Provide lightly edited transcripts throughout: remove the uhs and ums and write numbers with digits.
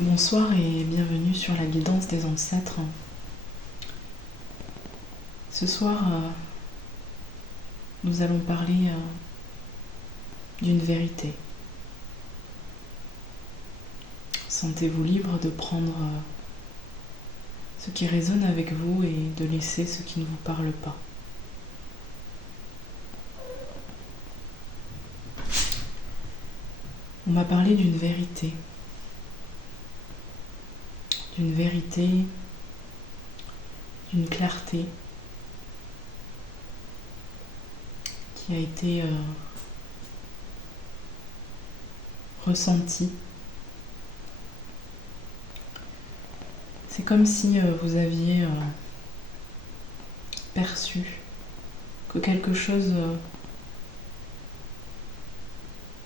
Bonsoir et bienvenue sur la guidance des ancêtres. Ce soir, nous allons parler d'une vérité. Sentez-vous libre de prendre ce qui résonne avec vous et de laisser ce qui ne vous parle pas. On m'a parlé d'une vérité. D'une vérité, d'une clarté qui a été ressentie. C'est comme si vous aviez perçu que quelque chose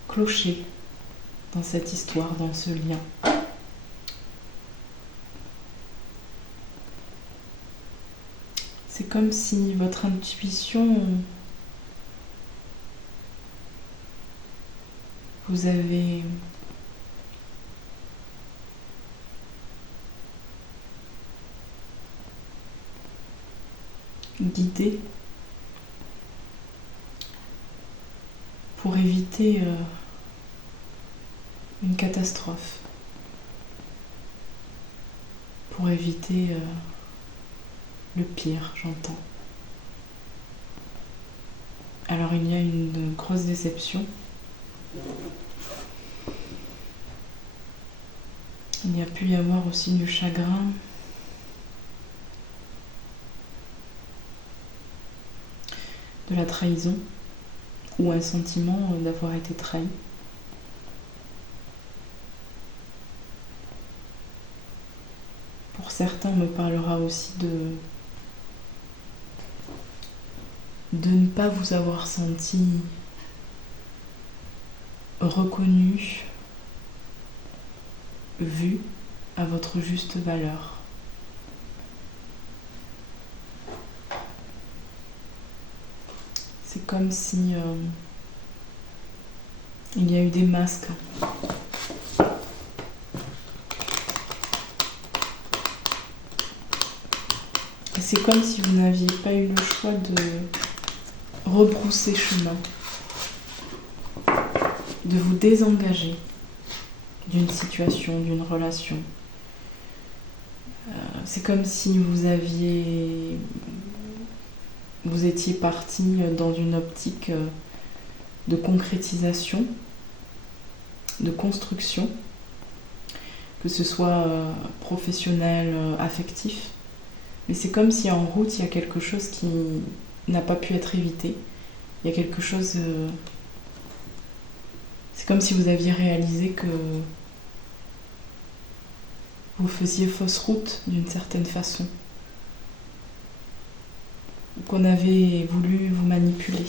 clochait dans cette histoire, dans ce lien. C'est comme si votre intuition vous avait guidé pour éviter une catastrophe, pour éviter le pire, j'entends. Alors il y a une grosse déception. Il y a pu y avoir aussi du chagrin. De la trahison ou un sentiment d'avoir été trahi. Pour certains, on me parlera aussi de ne pas vous avoir senti reconnu, vu à votre juste valeur. C'est comme si il y a eu des masques. Et c'est comme si vous n'aviez pas eu le choix de rebrousser chemin, de vous désengager d'une situation, d'une relation. C'est comme si vous étiez parti dans une optique de concrétisation, de construction, que ce soit professionnel, affectif. Mais c'est comme si en route, il y a quelque chose qui n'a pas pu être évité. Il y a quelque chose... c'est comme si vous aviez réalisé que vous faisiez fausse route d'une certaine façon. Qu'on avait voulu vous manipuler.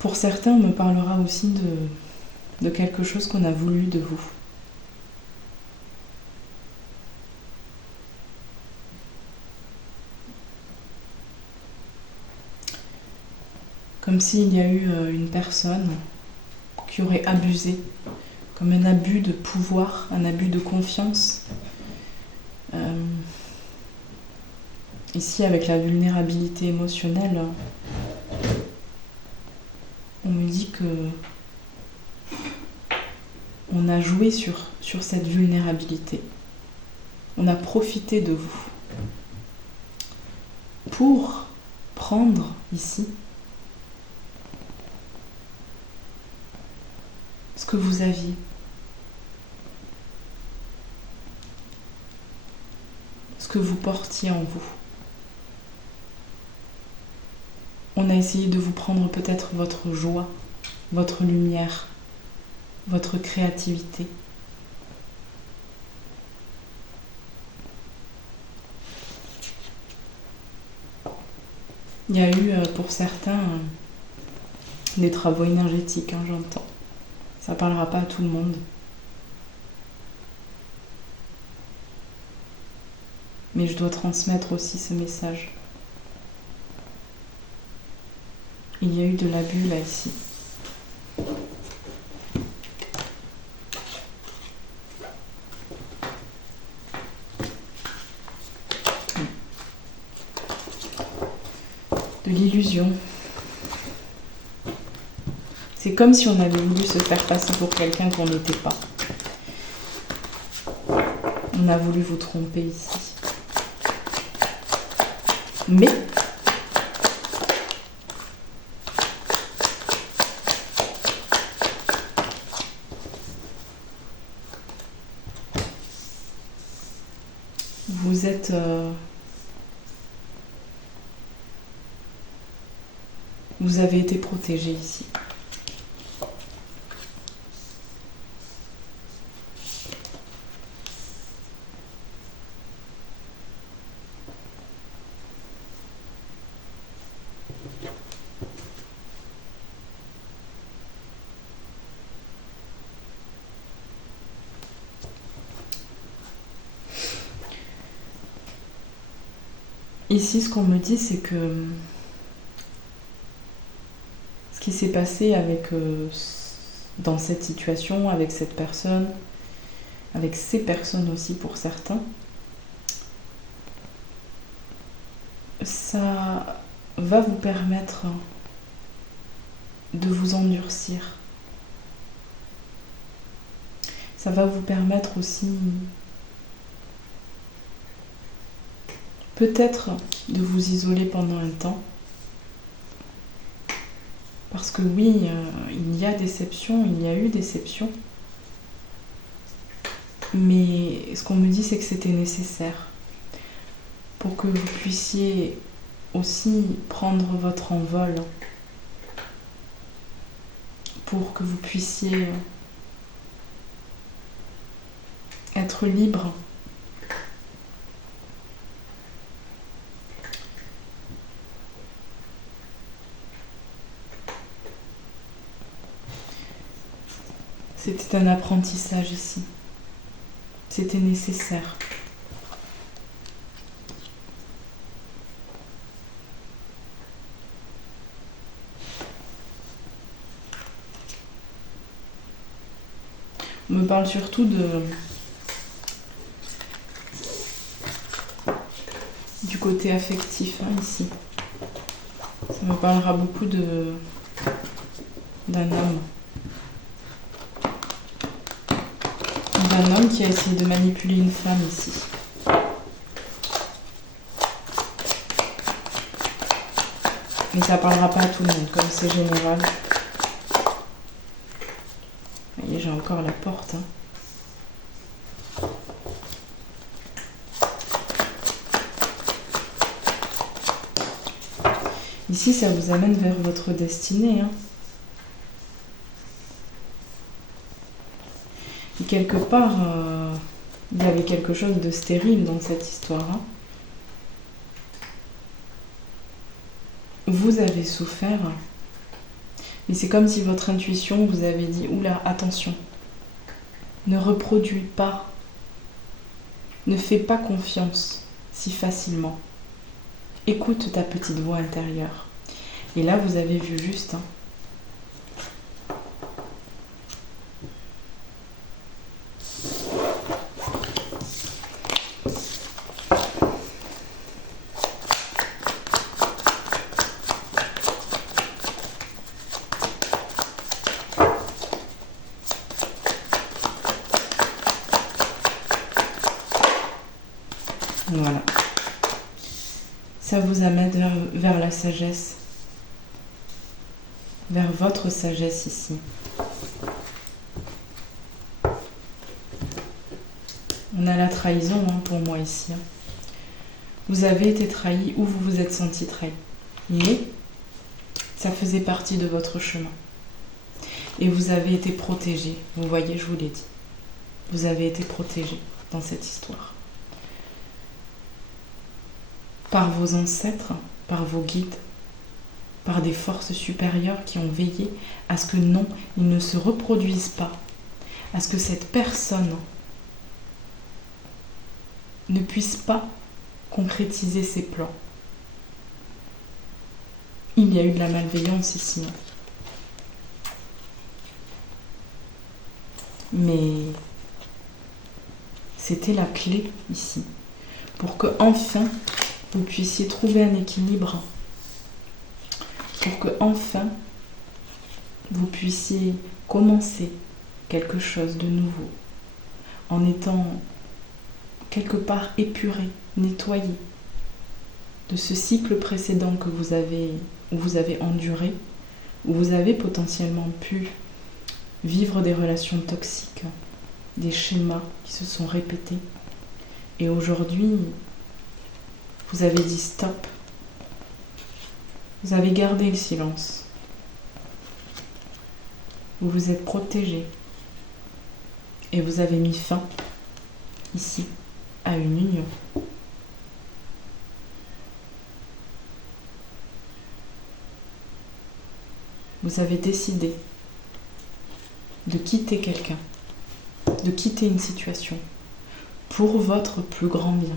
Pour certains, on me parlera aussi de quelque chose qu'on a voulu de vous. Comme s'il y a eu une personne qui aurait abusé, comme un abus de pouvoir, un abus de confiance. Ici, avec la vulnérabilité émotionnelle, on me dit que on a joué sur cette vulnérabilité. On a profité de vous pour prendre ici ce que vous aviez. Ce que vous portiez en vous. On a essayé de vous prendre peut-être votre joie, votre lumière, votre créativité. Il y a eu pour certains Des travaux énergétiques, hein, j'entends. Ça parlera pas à tout le monde. Mais je dois transmettre aussi ce message. Il y a eu de l'abus là ici. De l'illusion. C'est comme si on avait voulu se faire passer pour quelqu'un qu'on n'était pas. On a voulu vous tromper ici. Mais vous êtes vous avez été protégé ici. Ici, ce qu'on me dit, c'est que ce qui s'est passé avec, dans cette situation, avec cette personne, avec ces personnes aussi pour certains, ça va vous permettre de vous endurcir. Ça va vous permettre aussi peut-être de vous isoler pendant un temps. Parce que oui, il y a déception, il y a eu déception. Mais ce qu'on me dit, c'est que c'était nécessaire pour que vous puissiez aussi prendre votre envol, pour que vous puissiez être libre. C'était un apprentissage ici. C'était nécessaire. On me parle surtout du côté affectif, hein, ici. Ça me parlera beaucoup d'un homme. D'un homme qui a essayé de manipuler une femme ici. Mais ça parlera pas à tout le monde, comme c'est général. Vous voyez, j'ai encore la porte. Hein. Ici, ça vous amène vers votre destinée. Hein. Et quelque part, il y avait quelque chose de stérile dans cette histoire. Hein. Vous avez souffert, mais c'est comme si votre intuition vous avait dit « Oula, attention, ne reproduis pas, ne fais pas confiance si facilement. Écoute ta petite voix intérieure. » Et là, vous avez vu juste. Hein. Voilà. Ça vous amène vers la sagesse. Vers votre sagesse ici. On a la trahison hein, pour moi ici. Hein. Vous avez été trahi ou vous vous êtes senti trahi. Mais ça faisait partie de votre chemin. Et vous avez été protégé. Vous voyez, je vous l'ai dit. Vous avez été protégé dans cette histoire. Par vos ancêtres, par vos guides, par par des forces supérieures qui ont veillé à ce que non, ils ne se reproduisent pas, à ce que cette personne ne puisse pas concrétiser ses plans. Il y a eu de la malveillance ici. Mais c'était la clé ici, pour que enfin vous puissiez trouver un équilibre, pour que enfin vous puissiez commencer quelque chose de nouveau, en étant quelque part épuré, nettoyé de ce cycle précédent que vous avez enduré, où vous avez potentiellement pu vivre des relations toxiques, des schémas qui se sont répétés. Et aujourd'hui, vous avez dit stop. Vous avez gardé le silence. Vous vous êtes protégé. Et vous avez mis fin, ici, à une union. Vous avez décidé de quitter quelqu'un, de quitter une situation pour votre plus grand bien.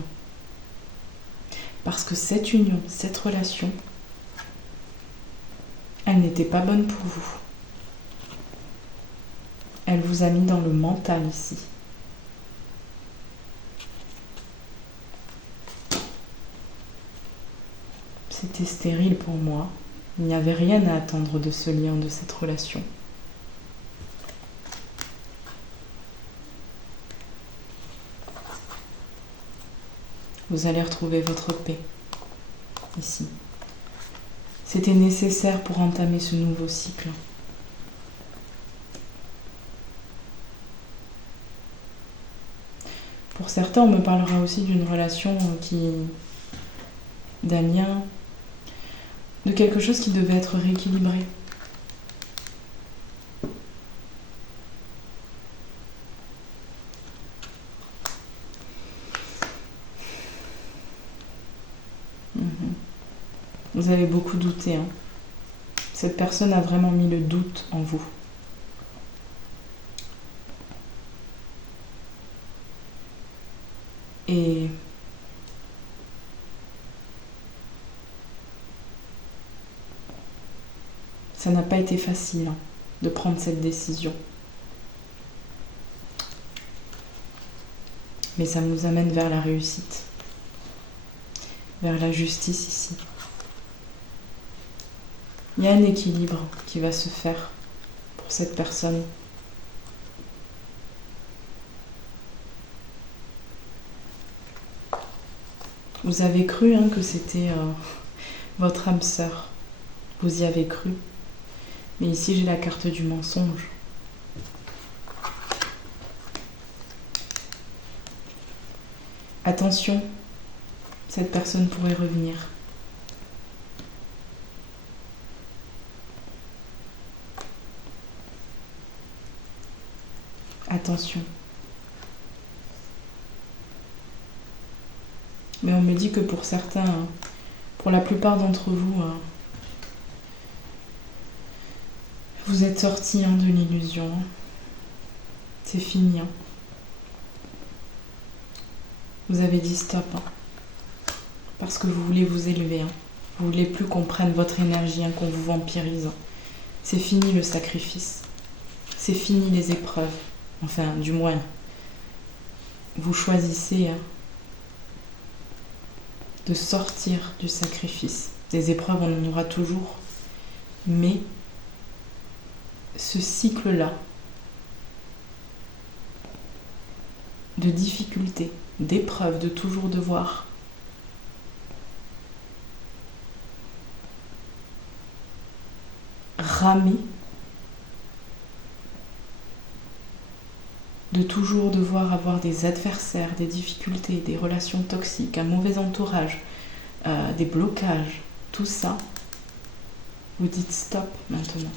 Parce que cette union, cette relation, elle n'était pas bonne pour vous. Elle vous a mis dans le mental ici. C'était stérile pour moi. Il n'y avait rien à attendre de ce lien, de cette relation. Vous allez retrouver votre paix, ici. C'était nécessaire pour entamer ce nouveau cycle. Pour certains, on me parlera aussi d'une relation d'un lien, de quelque chose qui devait être rééquilibré. Vous avez beaucoup douté. Cette personne a vraiment mis le doute en vous. Et ça n'a pas été facile de prendre cette décision. Mais ça nous amène vers la réussite, vers la justice ici. Il y a un équilibre qui va se faire pour cette personne. Vous avez cru que c'était votre âme sœur. Vous y avez cru. Mais ici, j'ai la carte du mensonge. Attention, cette personne pourrait revenir. Attention. Mais on me dit que pour certains, pour la plupart d'entre vous, vous êtes sortis de l'illusion. C'est fini. Vous avez dit stop. Parce que vous voulez vous élever. Vous voulez plus qu'on prenne votre énergie, qu'on vous vampirise. C'est fini le sacrifice. C'est fini les épreuves. Enfin, du moins, vous choisissez de sortir du sacrifice. Des épreuves, on en aura toujours. Mais ce cycle-là de difficultés, d'épreuves, de toujours devoir ramer, de toujours devoir avoir des adversaires, des difficultés, des relations toxiques, un mauvais entourage, des blocages, tout ça, vous dites stop maintenant.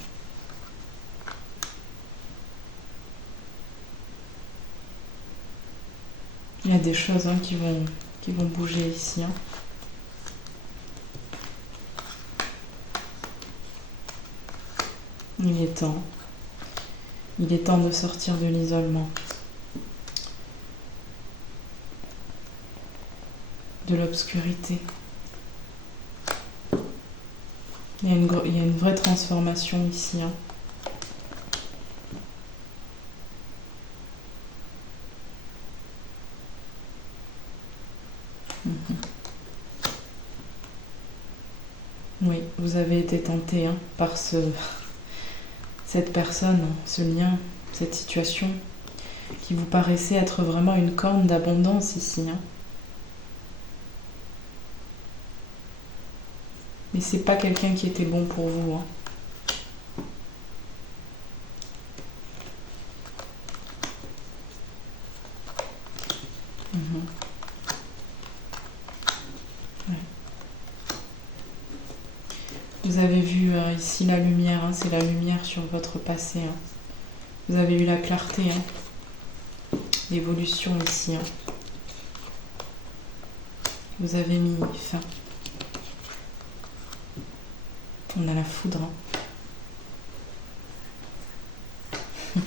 Il y a des choses qui vont bouger ici. Il est temps. Il est temps de sortir de l'isolement, de l'obscurité. Il y a une vraie transformation ici. Hein. Oui, vous avez été tenté hein, par cette personne, ce lien, cette situation qui vous paraissait être vraiment une corne d'abondance ici. Hein. Mais c'est pas quelqu'un qui était bon pour vous. Hein. Ouais. Vous avez vu ici la lumière, hein, c'est la lumière sur votre passé. Hein. Vous avez eu la clarté, hein, l'évolution ici. Hein. Vous avez mis fin. On a la foudre. Hein.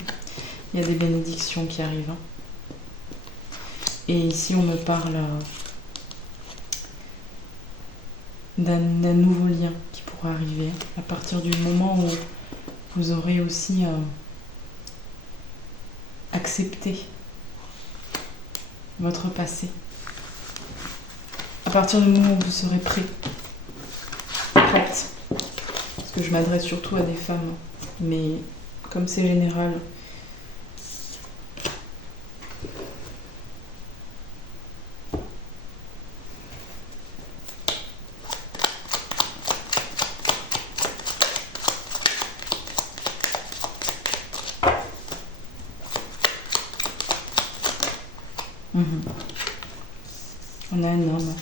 Il y a des bénédictions qui arrivent. Hein. Et ici, on me parle d'un nouveau lien qui pourra arriver à partir du moment où vous aurez aussi accepté votre passé. À partir du moment où vous serez prête. Parce que je m'adresse surtout à des femmes, mais comme c'est général, on a un homme.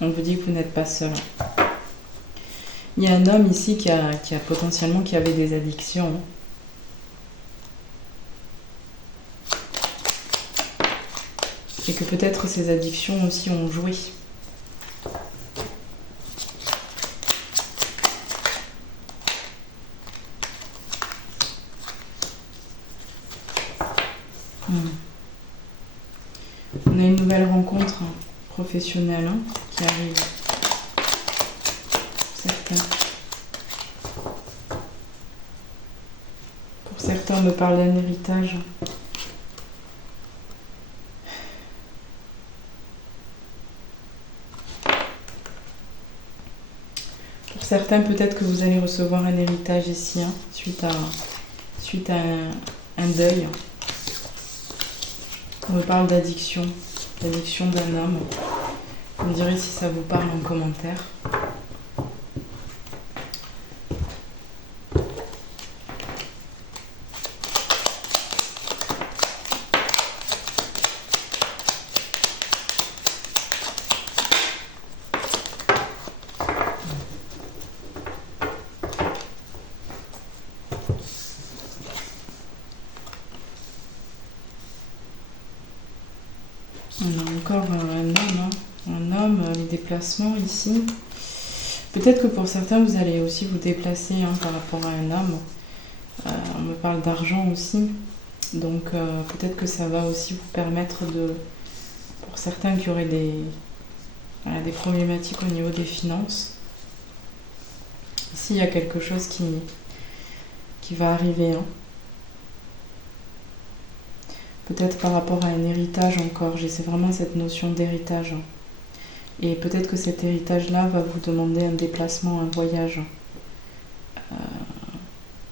On vous dit que vous n'êtes pas seul. Il y a un homme ici qui a potentiellement qui avait des addictions. Et que peut-être ces addictions aussi ont joué. On a une nouvelle rencontre professionnelle qui arrive. Pour certains, on me parle d'un héritage. Pour certains, peut-être que vous allez recevoir un héritage ici, suite à un deuil. On me parle d'addiction d'un homme. Vous me direz si ça vous parle en commentaire. On a encore un homme, les déplacements ici. Peut-être que pour certains, vous allez aussi vous déplacer par rapport à un homme. On me parle d'argent aussi. Donc peut-être que ça va aussi vous permettre pour certains qui auraient des problématiques au niveau des finances. Ici, il y a quelque chose qui va arriver. Peut-être par rapport à un héritage encore. J'ai vraiment cette notion d'héritage. Et peut-être que cet héritage-là va vous demander un déplacement, un voyage.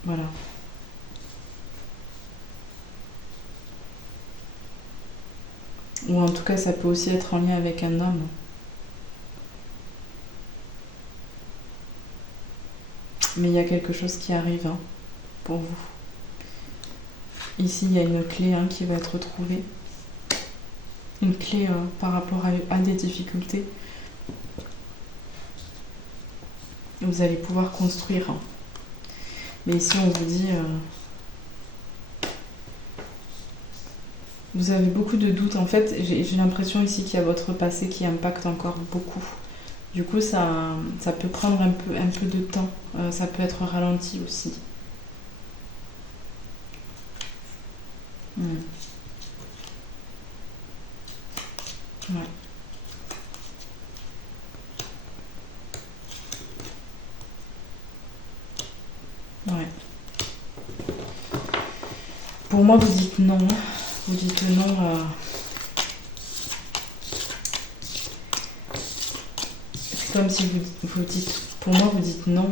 Voilà. Ou en tout cas, ça peut aussi être en lien avec un homme. Mais il y a quelque chose qui arrive pour vous. Ici, il y a une clé qui va être trouvée. Une clé par rapport à des difficultés. Vous allez pouvoir construire. Mais ici, on vous dit... vous avez beaucoup de doutes. En fait, j'ai l'impression ici qu'il y a votre passé qui impacte encore beaucoup. Du coup, ça peut prendre un peu de temps. Ça peut être ralenti aussi. Ouais. Ouais. Pour moi, vous dites non. Vous dites non. C'est comme si vous dites. Pour moi, vous dites non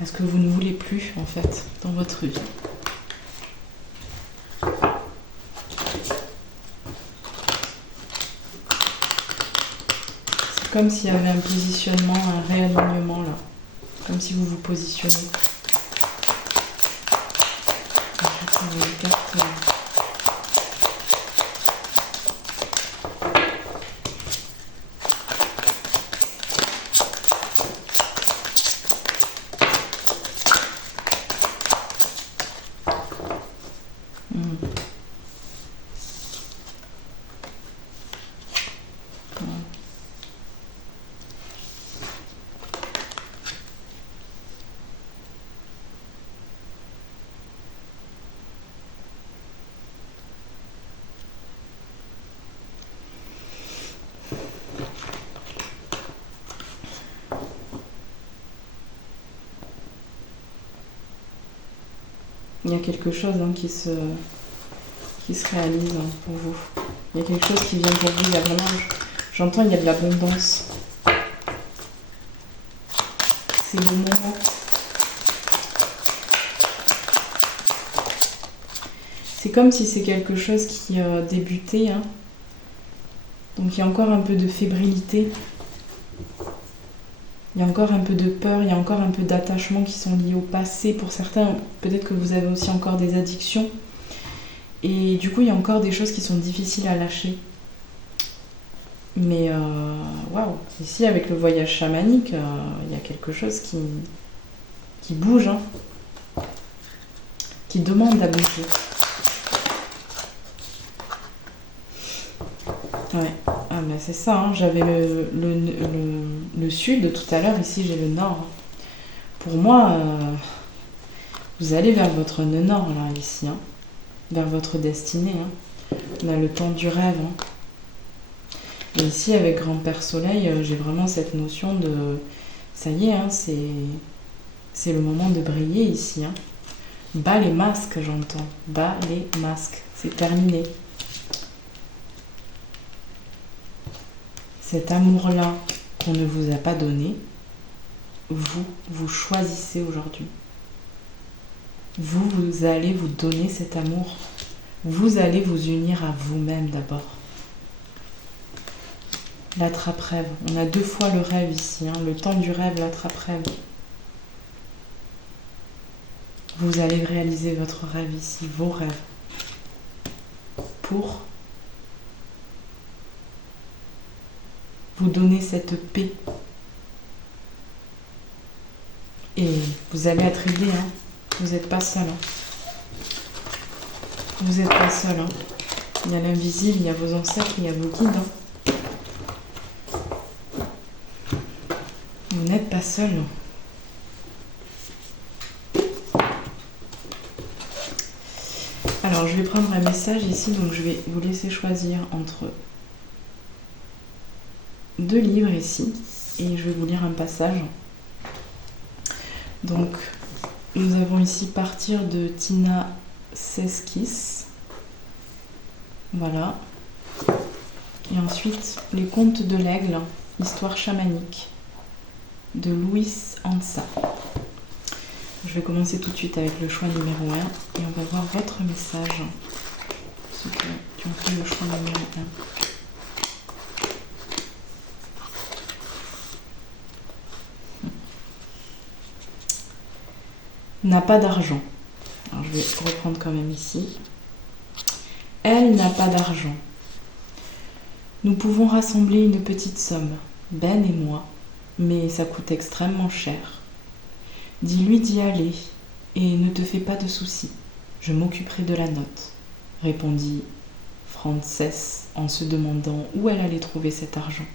à ce que vous ne voulez plus, en fait, dans votre vie. C'est comme s'il y avait un positionnement, un réalignement là. Comme si vous vous positionnez. Les cartes. Il y a quelque chose qui se réalise pour vous. Il y a quelque chose qui vient pour vous. Il y a vraiment, j'entends, il y a de l'abondance. C'est le moment. C'est comme si c'est quelque chose qui débutait. Donc il y a encore un peu de fébrilité. Il y a encore un peu de peur, il y a encore un peu d'attachement qui sont liés au passé. Pour certains, peut-être que vous avez aussi encore des addictions. Et du coup, il y a encore des choses qui sont difficiles à lâcher. Mais waouh, ici, avec le voyage chamanique, il y a quelque chose qui bouge, qui demande à bouger. Ouais. Ah ben c'est ça, j'avais le sud tout à l'heure, ici j'ai le nord. Pour moi, vous allez vers votre nœud nord là, ici, vers votre destinée. On a le temps du rêve. Et ici avec Grand-Père Soleil, j'ai vraiment cette notion de... Ça y est, c'est le moment de briller ici. Bas les masques, j'entends. Bas les masques, c'est terminé. Cet amour-là qu'on ne vous a pas donné, vous choisissez aujourd'hui. Vous allez vous donner cet amour. Vous allez vous unir à vous-même d'abord. L'attrape-rêve. On a 2 fois le rêve ici. Le temps du rêve, l'attrape-rêve. Vous allez réaliser votre rêve ici, vos rêves. Pour vous donner cette paix. Et vous allez être aidé, Vous n'êtes pas seul. Vous n'êtes pas seul. Il y a l'invisible, il y a vos ancêtres, il y a vos guides. Vous n'êtes pas seul. Alors, je vais prendre un message ici, donc je vais vous laisser choisir entre 2 livres ici, et je vais vous lire un passage. Donc, nous avons ici Partir de Tina Seskis. Voilà. Et ensuite, Les Contes de l'Aigle, Histoire chamanique, de Louis Ansa. Je vais commencer tout de suite avec le choix numéro 1 et on va voir votre message. Ceux qui ont fait le choix numéro 1. N'a pas d'argent. Alors, je vais reprendre quand même ici. Elle n'a pas d'argent. Nous pouvons rassembler une petite somme, Ben et moi, mais ça coûte extrêmement cher. Dis-lui d'y aller et ne te fais pas de soucis. Je m'occuperai de la note, répondit Frances en se demandant où elle allait trouver cet argent.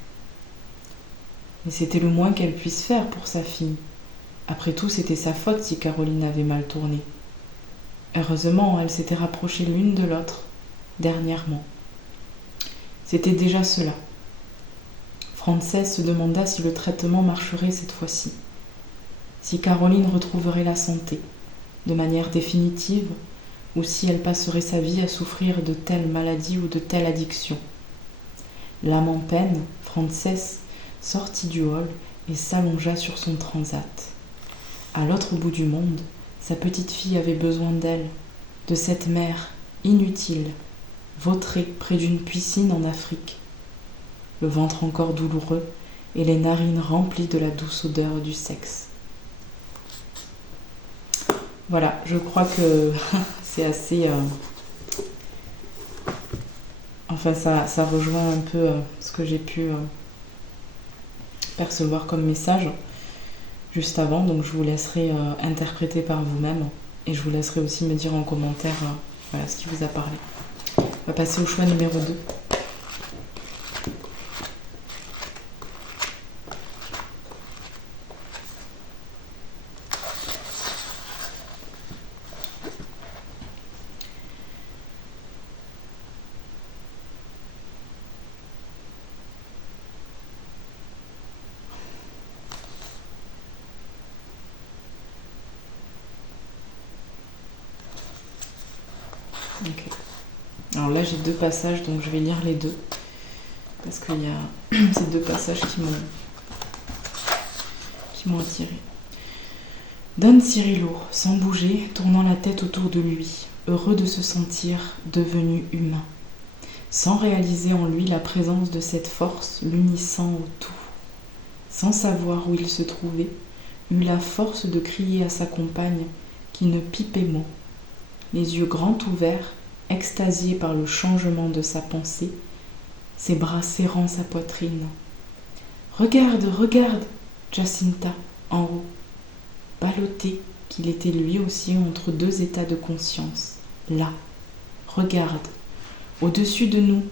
Mais c'était le moins qu'elle puisse faire pour sa fille. Après tout, c'était sa faute si Caroline avait mal tourné. Heureusement, elles s'étaient rapprochées l'une de l'autre, dernièrement. C'était déjà cela. Frances se demanda si le traitement marcherait cette fois-ci, si Caroline retrouverait la santé, de manière définitive, ou si elle passerait sa vie à souffrir de telle maladie ou de telle addiction. L'âme en peine, Frances sortit du hall et s'allongea sur son transat. À l'autre bout du monde, sa petite fille avait besoin d'elle, de cette mère inutile, vautrée près d'une piscine en Afrique, le ventre encore douloureux et les narines remplies de la douce odeur du sexe. Voilà, je crois que c'est assez... Enfin, ça rejoint un peu ce que j'ai pu percevoir comme message juste avant, donc je vous laisserai interpréter par vous-même et je vous laisserai aussi me dire en commentaire voilà, ce qui vous a parlé. On va passer au choix numéro 2. Okay. Alors là j'ai 2 passages, donc je vais lire les 2 parce qu'il y a ces 2 passages qui m'ont attiré. Don Cirillo, sans bouger, tournant la tête autour de lui, heureux de se sentir devenu humain, sans réaliser en lui la présence de cette force l'unissant au tout. Sans savoir où il se trouvait, eut la force de crier à sa compagne qui ne pipait mot, les yeux grands ouverts, extasié par le changement de sa pensée, ses bras serrant sa poitrine. « Regarde, regarde, Jacinta, en haut. » Ballotté qu'il était lui aussi entre 2 états de conscience. Là, regarde, au-dessus de nous,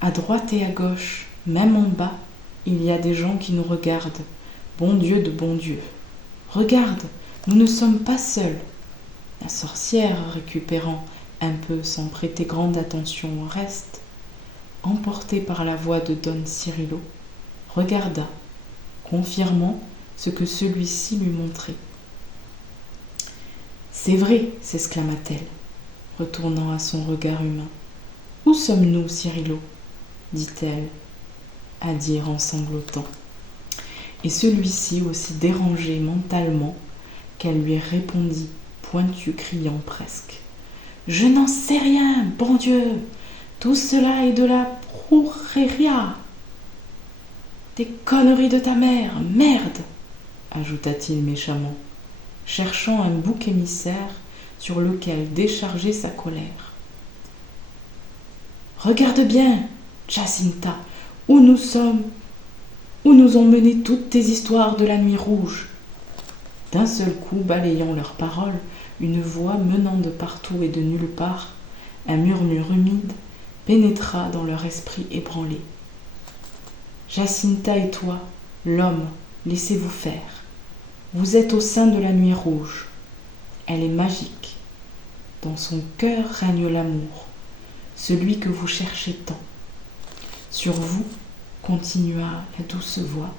à droite et à gauche, même en bas, il y a des gens qui nous regardent. Bon Dieu de bon Dieu. Regarde, nous ne sommes pas seuls. La sorcière, récupérant un peu sans prêter grande attention au reste, emportée par la voix de Don Cirillo, regarda, confirmant ce que celui-ci lui montrait. « C'est vrai, s'exclama-t-elle, retournant à son regard humain. « Où sommes-nous, Cirillo ?» dit-elle, à dire en sanglotant. Et celui-ci aussi dérangé mentalement qu'elle lui répondit, pointu, criant presque. « Je n'en sais rien, bon Dieu, tout cela est de la prouéria. Des conneries de ta mère, merde !» ajouta-t-il méchamment, cherchant un bouc émissaire sur lequel décharger sa colère. « Regarde bien, Jacinta, où nous sommes, où nous ont mené toutes tes histoires de la nuit rouge. » D'un seul coup, balayant leurs paroles, une voix menant de partout et de nulle part, un murmure humide, pénétra dans leur esprit ébranlé. « Jacinta et toi, l'homme, laissez-vous faire. Vous êtes au sein de la nuit rouge. Elle est magique. Dans son cœur règne l'amour, celui que vous cherchez tant. Sur vous, continua la douce voix,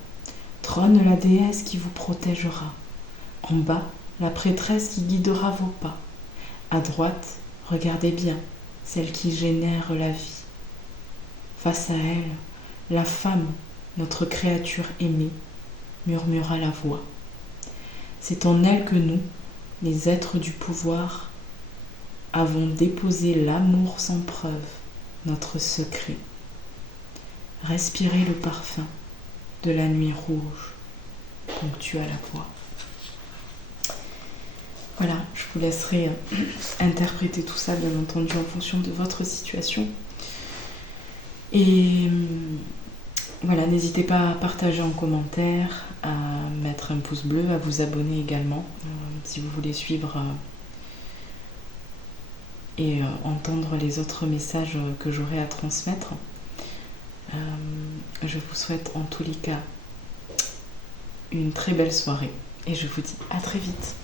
trône la déesse qui vous protégera. En bas, la prêtresse qui guidera vos pas. À droite, regardez bien, celle qui génère la vie. Face à elle, la femme, notre créature aimée, murmura la voix. C'est en elle que nous, les êtres du pouvoir, avons déposé l'amour sans preuve, notre secret. Respirez le parfum de la nuit rouge, ponctua la voix. Voilà, je vous laisserai interpréter tout ça, bien entendu, en fonction de votre situation. Et voilà, n'hésitez pas à partager en commentaire, à mettre un pouce bleu, à vous abonner également, si vous voulez suivre et entendre les autres messages que j'aurai à transmettre. Je vous souhaite en tous les cas une très belle soirée et je vous dis à très vite.